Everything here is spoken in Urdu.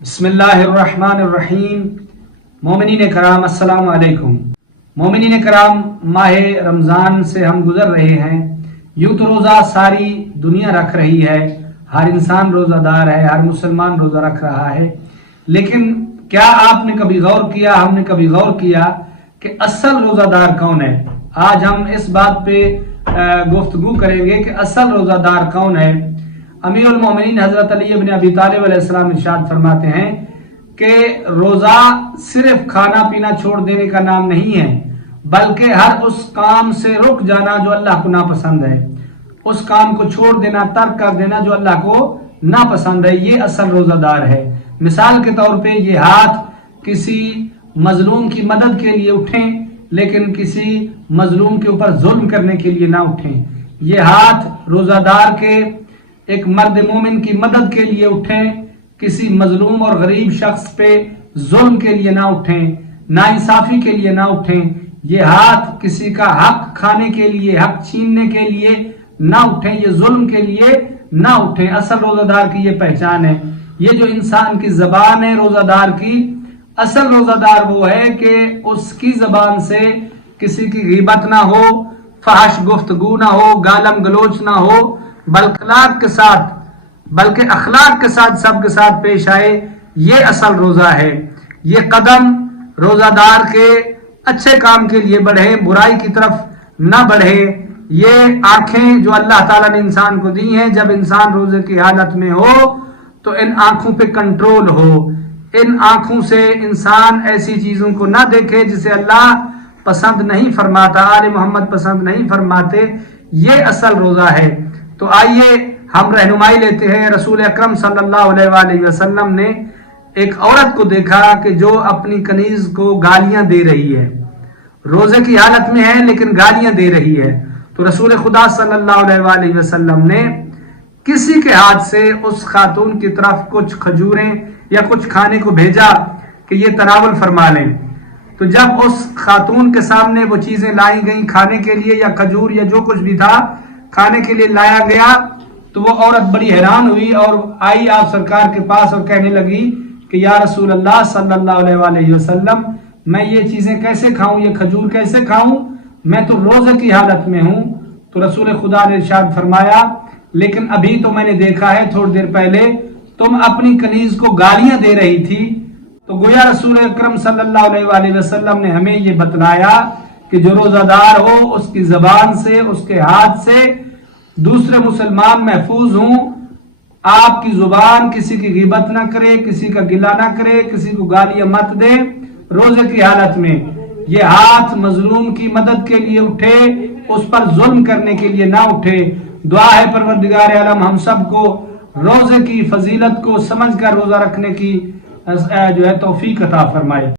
بسم اللہ الرحمن الرحیم۔ مومنین کرام السلام علیکم۔ مومنین کرام، ماہ رمضان سے ہم گزر رہے ہیں۔ یوں تو روزہ ساری دنیا رکھ رہی ہے، ہر انسان روزہ دار ہے، ہر مسلمان روزہ رکھ رہا ہے، لیکن کیا آپ نے کبھی غور کیا، ہم نے کبھی غور کیا کہ اصل روزہ دار کون ہے؟ آج ہم اس بات پہ گفتگو کریں گے کہ اصل روزہ دار کون ہے۔ امیر المومنین حضرت علی ابن ابی طالب علیہ السلام ارشاد فرماتے ہیں کہ روزہ صرف کھانا پینا چھوڑ دینے کا نام نہیں ہے، بلکہ ہر اس کام سے رک جانا جو اللہ کو ناپسند ہے، اس کام کو چھوڑ دینا، ترک کر دینا جو اللہ کو ناپسند ہے، یہ اصل روزہ دار ہے۔ مثال کے طور پہ یہ ہاتھ کسی مظلوم کی مدد کے لیے اٹھیں، لیکن کسی مظلوم کے اوپر ظلم کرنے کے لیے نہ اٹھیں۔ یہ ہاتھ روزہ دار کے ایک مرد مومن کی مدد کے لیے اٹھیں، کسی مظلوم اور غریب شخص پہ ظلم کے لیے نہ اٹھیں، ناانصافی کے لیے نہ اٹھیں۔ یہ ہاتھ کسی کا حق کھانے کے لیے، حق چھیننے کے لیے نہ اٹھیں، یہ ظلم کے لیے نہ اٹھیں۔ اصل روزہ دار کی یہ پہچان ہے۔ یہ جو انسان کی زبان ہے روزہ دار کی، اصل روزہ دار وہ ہے کہ اس کی زبان سے کسی کی غیبت نہ ہو، فحش گفتگو نہ ہو، گالم گلوچ نہ ہو، بلکہ اخلاق کے ساتھ سب کے ساتھ پیش آئے۔ یہ اصل روزہ ہے۔ یہ قدم روزہ دار کے اچھے کام کے لیے بڑھے، برائی کی طرف نہ بڑھے۔ یہ آنکھیں جو اللہ تعالیٰ نے انسان کو دی ہیں، جب انسان روزے کی حالت میں ہو تو ان آنکھوں پہ کنٹرول ہو، ان آنکھوں سے انسان ایسی چیزوں کو نہ دیکھے جسے اللہ پسند نہیں فرماتا، آل محمد پسند نہیں فرماتے۔ یہ اصل روزہ ہے۔ تو آئیے ہم رہنمائی لیتے ہیں۔ رسول اکرم صلی اللہ علیہ وآلہ وسلم نے ایک عورت کو دیکھا کہ جو اپنی کنیز کو گالیاں دے رہی ہے، روزے کی حالت میں ہے لیکن گالیاں دے رہی ہے۔ تو رسول خدا صلی اللہ علیہ وآلہ وسلم نے کسی کے ہاتھ سے اس خاتون کی طرف کچھ کھجوریں یا کچھ کھانے کو بھیجا کہ یہ تناول فرما لیں۔ تو جب اس خاتون کے سامنے وہ چیزیں لائی گئیں کھانے کے لیے، یا کھجور یا جو کچھ بھی تھا کھانے کے لیے لایا گیا، تو وہ عورت بڑی حیران ہوئی اور آئی آپ سرکار کے پاس اور کہنے لگی کہ یا رسول اللہ صلی اللہ علیہ وآلہ وسلم، میں یہ چیزیں کیسے کھاؤں، یہ کھجور کیسے کھاؤں، میں تو روزے کی حالت میں ہوں۔ تو رسول خدا نے ارشاد فرمایا، لیکن ابھی تو میں نے دیکھا ہے تھوڑی دیر پہلے تم اپنی کنیز کو گالیاں دے رہی تھی۔ تو گویا رسول اکرم صلی اللہ علیہ وآلہ وسلم نے ہمیں یہ بتلایا کہ جو روزہ دار ہو اس کی زبان سے، اس کے ہاتھ سے دوسرے مسلمان محفوظ ہوں۔ آپ کی زبان کسی کی غیبت نہ کرے، کسی کا گلہ نہ کرے، کسی کو گالیاں مت دے روزے کی حالت میں۔ یہ ہاتھ مظلوم کی مدد کے لیے اٹھے، اس پر ظلم کرنے کے لیے نہ اٹھے۔ دعا ہے پروردگار عالم ہم سب کو روزے کی فضیلت کو سمجھ کر روزہ رکھنے کی توفیق عطا فرمائے۔